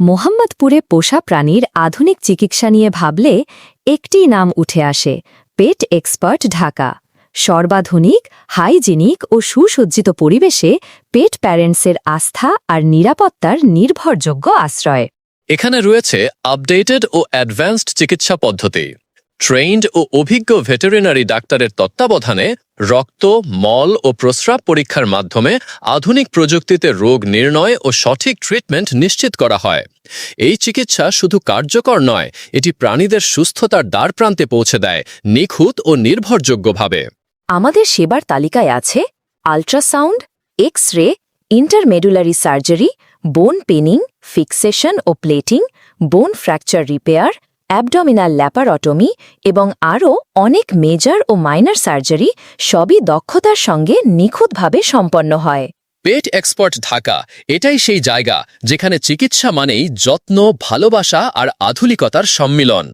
মোহাম্মদপুরে পোষা প্রাণীর আধুনিক চিকিৎসা নিয়ে ভাবলে একটি নাম উঠে আসে, পেট এক্সপার্ট ঢাকা। সর্বাধুনিক, হাইজিনিক ও সুসজ্জিত পরিবেশে পেট প্যারেন্টসের আস্থা আর নিরাপত্তার নির্ভরযোগ্য আশ্রয়। এখানে রয়েছে আপডেটেড ও অ্যাডভান্সড চিকিৎসা পদ্ধতি। ট্রেইনড ও অভিজ্ঞ ভেটেরিনারি ডাক্তারের তত্ত্বাবধানে রক্ত, মল ও প্রস্রাব পরীক্ষার মাধ্যমে আধুনিক প্রযুক্তিতে রোগ নির্ণয় ও সঠিক ট্রিটমেন্ট নিশ্চিত করা হয়। এই চিকিৎসা শুধু কার্যকর নয়, এটি প্রাণীদের সুস্থতার দ্বারপ্রান্তে পৌঁছে দেয় নিখুঁত ও নির্ভরযোগ্যভাবে। আমাদের সেবার তালিকায় আছে ultrasound, X ray, intramedullary surgery, bone pinning, fixation ও plating, bone fracture repair, abdominal laparotomy এবং আরও অনেক মেজর ও মাইনর সার্জারি, সবই দক্ষতার সঙ্গে নিখুঁতভাবে সম্পন্ন হয়। পেট এক্সপার্ট ঢাকা এটাই সেই জায়গা যেখানে চিকিৎসা মানেই যত্ন, ভালোবাসা আর আধুনিকতার সম্মিলন।